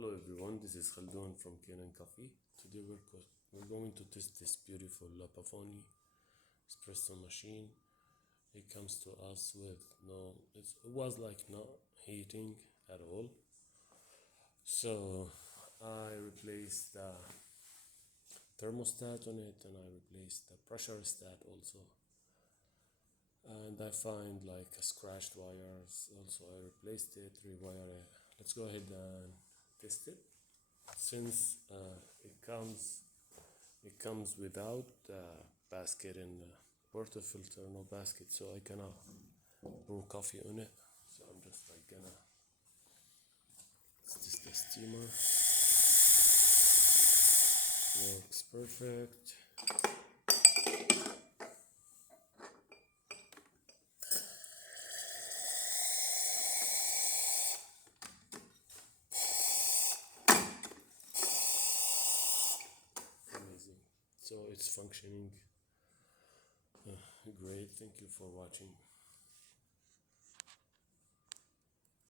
Hello everyone, this is Khaldun from Kanen Coffee. Today we're going to test this beautiful Pavoni Espresso machine. It comes to us with it was like not heating at all. So I replaced the thermostat on it and I replaced the pressure stat also. And I find like scratched wires also. I replaced it, rewire it. Let's go ahead and test it. Since it comes without basket and portafilter, no basket, so I cannot brew coffee on it. So I'm just like gonna. This is the steamer. Works perfect. Amazing. So it's functioning great. Thank you for watching.